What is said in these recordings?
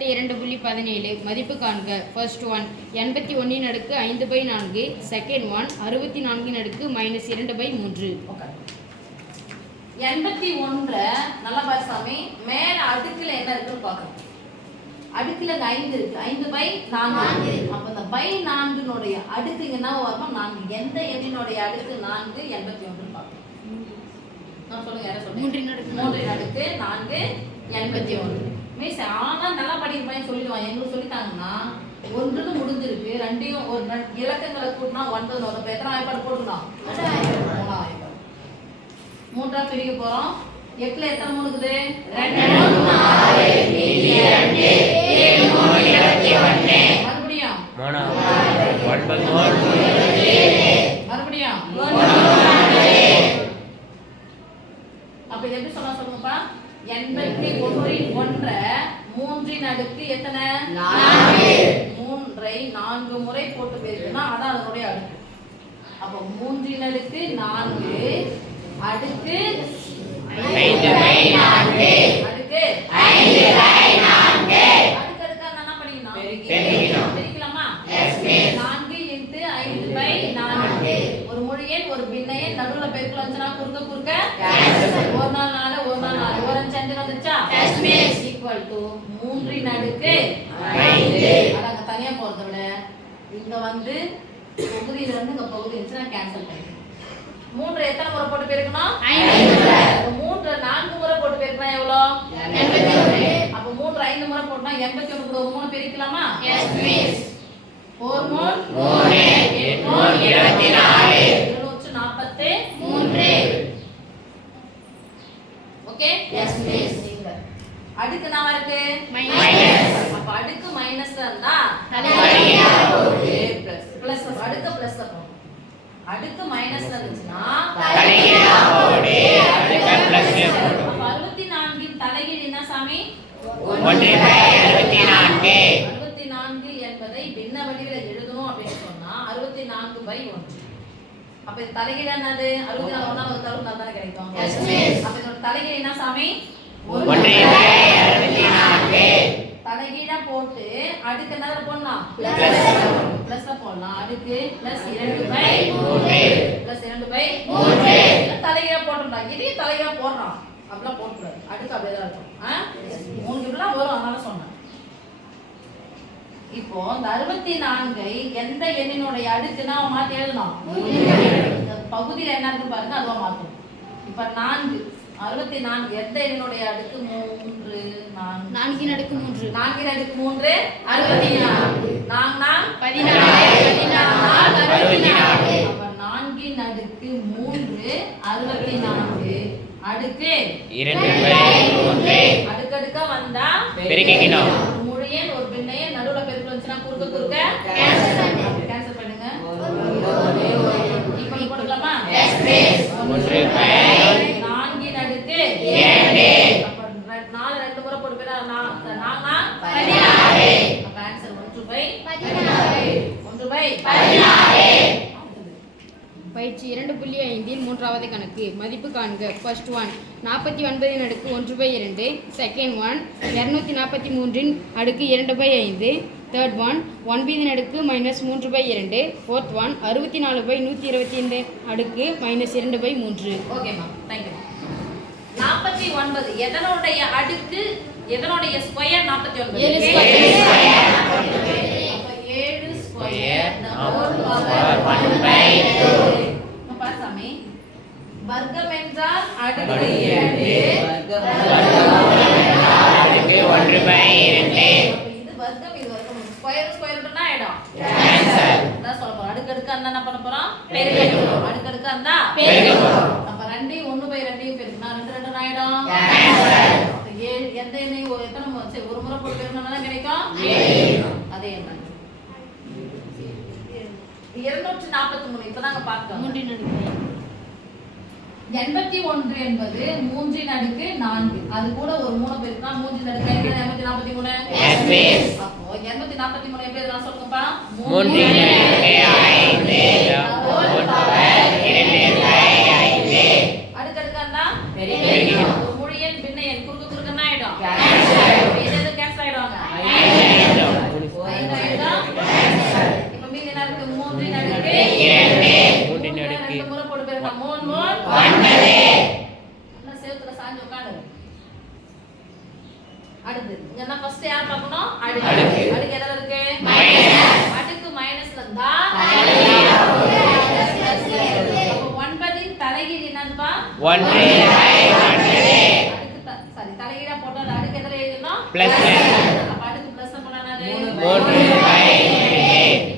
2.17 மதிப்பு காண்க. First one 81/5/4. Second one 64/-2/3. 81 நல்லா பாரு சாமி. மேல அடுக்குல என்ன இருக்குன்னு பார்க்கணும். அடுக்குல 5 இருக்கு. 5/4. அப்ப இந்த /4னுடைய அடுக்கு என்ன வரும்? 4. எந்த எண்ணினுடைய அடுக்கு 4? 81 பார்க்கணும். நான் சொல்லுங்க, யார சொல்லுங்க? 3 அடுக்கு 4 81. மிஸ் ஆனா நல்லா படிக்கிறேன் சொல்லிடுவான். எங்களுக்கு சொல்லிட்டாங்கன்னா ஒன்றுன்னு முடிஞ்சிருக்கு. ரெண்டையும் ஒரு இலக்கங்களை கூட்டினா 9 வரும். அப்ப எத்தனை வாய்ப்பாடு போட்டுக்கலாம்? 3 வாய்ப்பாடு. 3ஆ பிரிக்க போறோம். 8ல எத்தனை 3 இருக்குது? 2 4 மீதி 2 7 3 21. மறுபடியும் 3 9 மறுபடியும் 1. அப்ப எப்படி சொல்லுங்கப்பா? 81 3 அடுக்கு எத்தனை? 4. 3ஐ 4 முறை போட்டு பெருக்கினா அதான் அதனுடைய அடுக்கு. அப்ப 3 அடுக்கு 4 அடுக்கு 5/4 அடுக்கு 5/4 அடுக்கு என்ன பண்ணிக்கணும்? பெருக்கலாமா? 4 × 5/4. ஒரு முழு எண் ஒரு பின்ன எண் நடுவுல பெருக்கல் வந்துச்சுனா குறுக்க ஒரு நாள் 4 ஒரு நாள் 4 ஒரு 5 5 வந்துச்சா? ஈக்குவல் டு 3 அடுக்கு 5. அங்க தனியா போறத விட இங்க வந்து பகுதியில இருந்து இந்த பகுதி இருந்துச்சுனா கேன்சல் பண்ணிடலாம். 3 எத்தனை முறை போட்டு பெருக்கணும்? 5. 3 4 முறை போட்டு பெருக்கினா எவ்வளவு? 81. அப்ப 3 5 முறை போட்டா 81 கூட ஒரு 3 பெருக்கலாமா? Yes miss. 4 3 8 24 743. Okay? Yes miss. அடுக்கு நாம இருக்கு மைனஸ். அப்ப அடுக்கு மைனஸ்ல இருந்தா தலைகீழா போடு பிளஸ் அடுக்கு பிளஸ்ல போடு. அடுக்கு மைனஸ்ல இருந்துச்சுனா தலைகீழா போடு அடுக்கு பிளஸ்ல போடு. அப்ப 64 இன் தலைகீழ் என்ன சாமி? 1/64. 64 என்பதை பின்ன வடிவில எழுதணும் அப்படினு சொன்னா 64/1. அப்ப இந்த தலைகீழ் என்னது? 64 ஒண்ணா வகுத்தா 64 தான கிடைக்கும். Yes miss. அப்ப இந்த தலைகீழ் என்ன சாமி? 1/64. தலைகீழா போட்டு அடுக்கு என்னதுல போடலாம்? பிளஸ்ல போடலாம். அடுக்கு +2/3 +2/3 தலைகீழா போட்டுடலாம். இதே தலைகீழா போடுறான் அப்படிலாம் போட்டுறாரு. அடுக்கு அப்படியே தான் இருக்கும். உங்களுக்கு இப்படிலாம் வரும், அதனால சொன்னேன். இப்போ இந்த 64ஐ எந்த எண்ணினுடைய அடுக்குன்னா மாத்தி எழுதணும். பகுதியில என்ன இருக்கு பாருங்க, அதுவா மாத்தணும். இப்ப 4 64 எந்த எண்ணினுடைய அடுக்கு? 3 4 அடுக்கு 3 4 அடுக்கு 3 64 4 16 16 64. அப்ப 4 அடுக்கு 3 64 அடுக்கு 2/3. அடுக்கடுக்கா வந்தா பெருக்கிக்கணும். முழு எண் ஒரு பின்ன எண் நடுவுல பெருக்கல் வந்துச்சுனா குறுக்க கேன்சல் பண்ணுங்க. இப்போ போடலாமா? S miss. 4 அடுக்கு 2. அப்ப 4 2 முறை போட்டு பேரா 4 16. அப்ப ஆன்சர் 1/16. 1/16. பயிற்சி 2.5 இல் மூன்றாவது கணக்கு. மதிப்பு காண்க. First one 49/1/2. Second one 243/2/5. Third one 9 fourth one 64/125 -2/3. ஓகேமா, தேங்க் யூ. 49 எதனுடைய அடுக்கு? எதனுடைய ஸ்கொயர்? 49 7 ஸ்கொயர். அப்ப 7 ஸ்கொயர் பாசாமி. வர்க்கம் என்றால் அடுக்கு 2 அடுக்கு 1/2. இது வர்க்கம், இது வர்க்கம். ஸ்கொயர் ஸ்கொயர்னா ஆயிடும் கேன்சல். அதான் சொல்ல போறோம். அடுக்கு என்ன பண்ண போறோம்? பெருக்கணும். அடுக்கு இருந்தா பெருக்கணும். அப்ப 2 1/2 பெருக்கினா 2 2 ஆயிடும் கேன்சல். அப்ப 7 எந்த எண்ணை எத்தனை முறை ஒரு முறை போட்டு பெருக்கினா கிடைக்கும்? 7. அதே மாதிரி 243 இப்பதாங்க பார்த்தோம். 3 அடுக்கு 81 என்பது 3 அடுக்கு 4. அது கூட ஒரு 3 பெருக்கினா 3 அடுக்கு 243. Yes miss. அப்போ 243 எப்படி எழுதலாம் சொல்லுங்கப்பா? 3 அடுக்கு இருந்தா பெருக்கணும். ஒரு முழு எண் பின்ன எண் குறுக்கன்னா ஆயிடும் கேன்சல். இது கேன்சல் ஆயிடுவாங்க. ஃபர்ஸ்ட் யார் பார்க்கணும் அடுக்கு அடுக்கு எதுல இருக்கு அடுக்கு மைனஸ்ல இருந்தா அப்ப 9 இன் தலைகீழ் என்னதுப்பா 1 அடுக்கு சாரி தலைகீழா போட்டா அது அடுக்கு எதுல எழுதணும் பிளஸ் அப்ப அடுக்கு பிளஸ் பண்ணா என்னது 3/2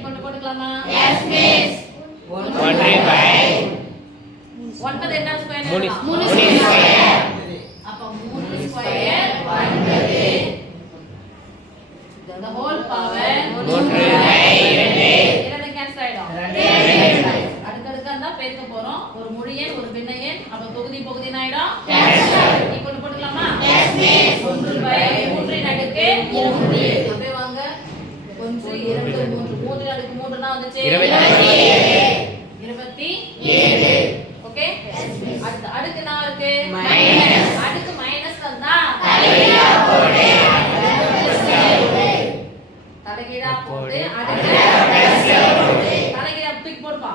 கொண்டு போட்டுக்கலாமா Yes, miss. 1/2 9 என்ன ஸ்கொயர் 3 ஸ்கொயர் அப்ப 3 ஸ்கொயர் 9 the whole power 3/2 இரண்டு கேன்சல் ஆயிடும் அடுத்தடுத்து அந்த பெருக்க போறோம் ஒரு முழு எண் ஒரு பின்ன எண் அப்ப தொகுதி பகுதி ஆயிடும் நீ கொண்டு போட்டுக்கலாமா Yes, miss. 1/3 இன் அடுக்கு 3 அப்படியே வாங்க 1 2 3 3 அடுக்கு 3 னா வந்துச்சு 27 ஓகே அடுத்து அடுக்கு என்ன இருக்கு Minus. அடுக்கு மைனஸ்ல இருந்தா தலைகீழா போட்டு அடுக்கு தலைகீழா தூக்கி போடுப்பா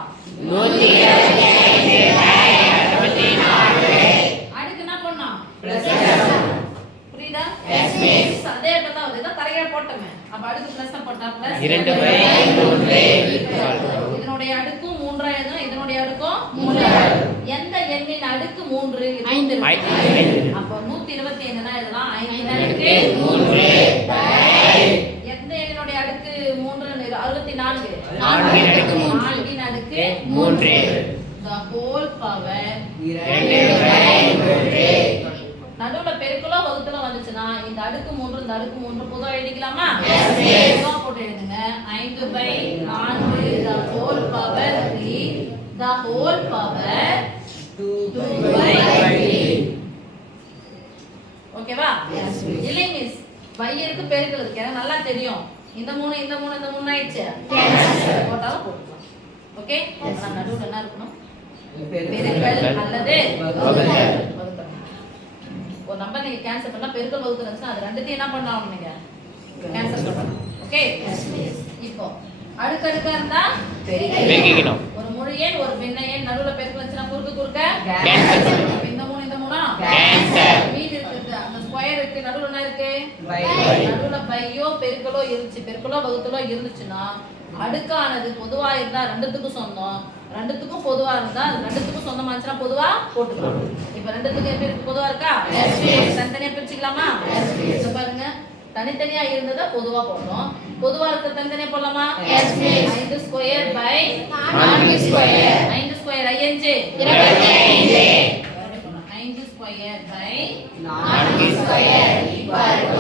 அடுக்கு என்ன பண்ணோம் புரியுதா அதே இடத்துல தான் வருது தலைகீழா போட்டோமே அப்ப அடுக்கு பிளஸ் போட்டா பிளஸ் 2/3 இதனுடைய அடுக்கும் 3 ஆயிடும் இதனுடைய அடுக்கும் 3 எந்த எண்ணின் அடுக்கு 3 5. அப்ப 125 னா இதெல்லாம் 5 அடுக்கு 3 எந்த எண்ணினுடைய அடுக்கு 3 64 4 அடுக்கு 4 இன் அடுக்கு 3 the whole power 2/3 நடுவுல பெருக்கலோ வகுத்தலோ வந்துச்சுன்னா இந்த அடுக்கு 3 இந்த அடுக்கு 3 பொதுவா எழுதிக்கலாமா பொதுவா போட்டு எழுதுங்க 5/4 the whole power 3 the whole power 2/3 ஓகேவா இல்லை மிஸ் பையருக்கு பெருக்கல் இருக்கு எனக்கு நல்லா தெரியும் இந்த 3 இந்த 3 இந்த 3 ஆயிடுச்சு போட்டாலும் போட்டுக்கலாம் ஓகே நான் நடுவுல என்ன இருக்கணும் பெருக்கல் அல்லது வகுத்தல் ஒரு நம்பர் நீங்க கேன்சல் பண்ணா பெருக்கல் வகுத்தல் இருந்துச்சுன்னா அது ரெண்டுத்தையும் என்ன பண்ணலாம் நீங்க கேன்சல் பண்ணணும் ஓகே இப்போ அடுக்கடுக்கா இருந்தா பெருக்கிக்கணும் ஒரு முழு எண் ஒரு பின்ன எண் நடுவுல பெருக்கல் இருந்துச்சுன்னா குறுக்க கேன்சல் அப்ப இந்த 3 கேன்சல் மீதி இருக்குது அந்த ஸ்கொயர் இருக்கு நடுவுல என்ன இருக்கு நடுவுல பையோ பெருக்கலோ இருந்துச்சு பெருக்கலோ வகுத்தலோ இருந்துச்சுன்னா அடுக்கானது பொதுவா இருந்தா ரெண்டுத்துக்கும் சொந்தம் ரெண்டுத்துக்கும் பொதுவா இருந்தா அது ரெண்டுத்துக்கும் சொந்தமா இருந்துச்சுன்னா பொதுவா போட்டுக்கலாம் இப்ப ரெண்டுத்துக்கும் எப்படி இருக்கு பொதுவா இருக்கா தனித்தனியா பிரிச்சுக்கலாமா இப்ப பாருங்க தனித்தனியா இருந்ததை பொதுவா போடணும் பொதுவா இருக்க தனித்தனியா போடலாமா 5 square by 4 square 5 square 5 25 5 square by 4 square equal to